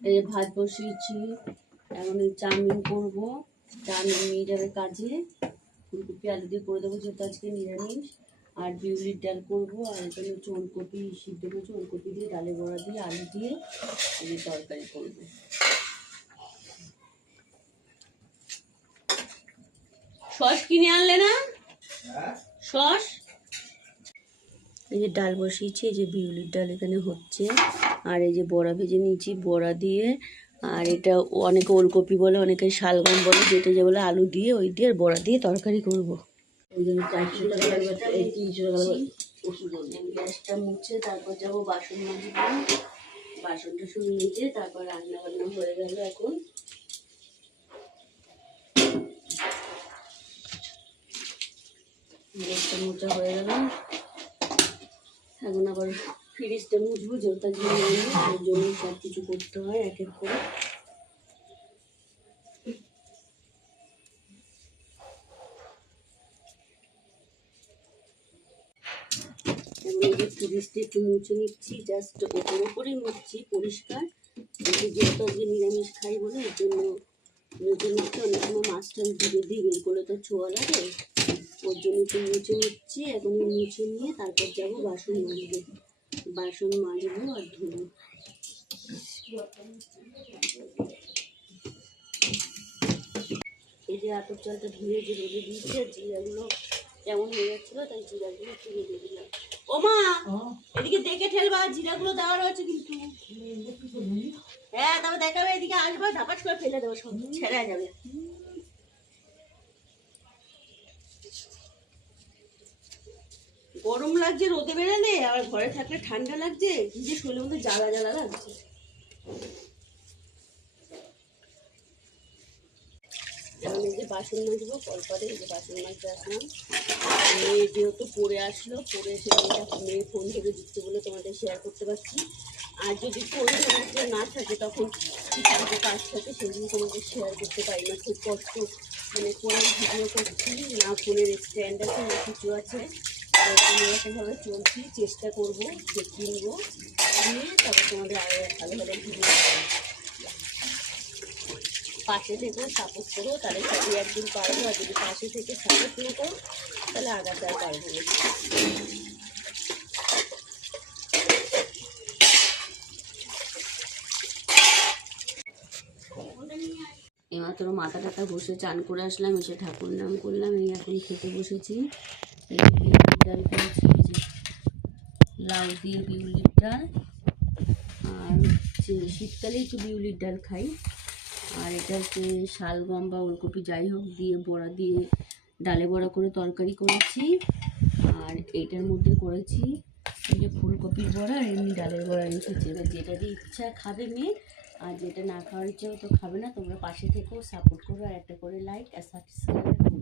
এই ভাত বসিয়েছি, এখন চাউমিন করবো। চাউমিন নিয়ে যাবে কাজে, ফুলকপি আলু দিয়ে করে দেবো যেহেতু আজকে নিরামিষ। আর বিউলির ডাল করবো, আর এখানে হচ্ছে ওলকপি সিদ্ধ করছি, ওলকপি দিয়ে ডালে বড়া দিয়ে আলু দিয়ে আমি তরকারি করবো। সস কিনে আনলে না? সস। এই যে ডাল বসিয়েছি, এই যে বিউলির ডাল এখানে হচ্ছে, আর এই যে বড়া ভেজে নিয়েছি, বড়া দিয়ে, আর এটা অনেকে ওলকপি বলে, অনেকে শালগম বলে, যেটা যে বলে আলু দিয়ে ওই দিয়ে বড়া দিয়ে তরকারি করবো। ওই জন্য 400 টাকা লাগবে, এই 300 টাকা লাগবে ওষুধ। গ্যাসটা মুছে তারপর যাবো বাসন মাজবো, বাসন টাসন মেজে তারপর রান্না বান্না হয়ে গেল। এখন গ্যাসটা মোছা হয়ে গেল, এখন আবার ফ্রিজটা মুছবো, জলটা ঝিয়ে ওর জন্য সব কিছু করতে হয় এক এক করে। এখন এই যে ফ্রিজটা একটু মুছে নিচ্ছি, জাস্ট ওপর ওপরেই মুছছি, পরিষ্কার। যেহেতু আজকে নিরামিষ খাই বলে এর জন্য মুছে নিচ্ছি। অনেক সময় মাছ টাছ ধুয়ে দিই, বের করলে তো ছোঁয়া লাগে, ওর জন্য একটু মুছে নিচ্ছি। এখন মুছে নিয়ে তারপর যাবো বাসন মাজবো, বাসন মাজবো আর ধুবো। এই যে আতপ চালটা ধুয়ে যে রোদে দিয়েছি, আর জিরাগুলো কেমন হয়ে যাচ্ছিলো, তাই জিরাগুলো একটু রেখে দিলাম। ও মা, এদিকে দেখে ঠেলবা, জিরাগুলো দেওয়া রয়েছে কিন্তু। হ্যাঁ, তবে দেখাবে, এদিকে আসবা, ধাপাস করে ফেলে দেবো, সব ছেড়ে যাবে। গরম লাগছে রোদে বেরোলে, আর ঘরে থাকলে ঠান্ডা লাগছে, কি যে শরীরের মধ্যে জ্বালা জ্বালা লাগছে। এখন এই যে বাসন মাজবো, কলপারে এই যে বাসন মাজতে আসলাম। মেয়ে যেহেতু পড়ে আসলো, পড়ে এসে মেয়ে ফোন ধরে দিচ্ছে বলে তোমাদের শেয়ার করতে পারছি। আর যদি ফোন ধরে না থাকে তখন কিছু কিছু কাজ থাকে, সেগুলো তোমাদের শেয়ার করতে পারি না। খুব কষ্ট, মানে ফোনের ভিডিও করছি না, ফোনের স্ট্যান্ড আছে না কিছু আছে, এরকমভাবে চলছি। চেষ্টা করবো যে কিনবো, নিয়ে তারপর তোমাদের আরও ভালো ভালো ভিডিও পাশে থেকেও সাপোর্ট করো, তাহলে সবই একদিন পারবো। আর যদি পাশে থেকে সাপোর্ট না করো তাহলে আগাতে আর পারবো না। এইমাত্র মাথা টাথা বসে চান করে আসলাম, এসে ঠাকুর নাম করলাম, এই এখন খেতে বসেছি। এই বিউলির ডাল করেছি, লাউ দিয়ে বিউলির ডাল, আর হচ্ছে শীতকালে একটু বিউলির ডাল খাই। আর এটা হচ্ছে শালগম বা ওলকপি যাই হোক দিয়ে বড়া দিয়ে ডালে বড়া করে তরকারি করেছি। আর এইটার মধ্যে করেছি এই যে ফুলকপির বড়া, আর এমনি ডালের বড়া রেখেছি। এবার যেটা দিয়ে ইচ্ছা খাবে মেয়ে, আর যেটা না খাওয়ার ইচ্ছা তো খাবে না। তোমরা পাশে থেকেও সাপোর্ট করো, আর একটা করে লাইক আর সাবস্ক্রাইব করো।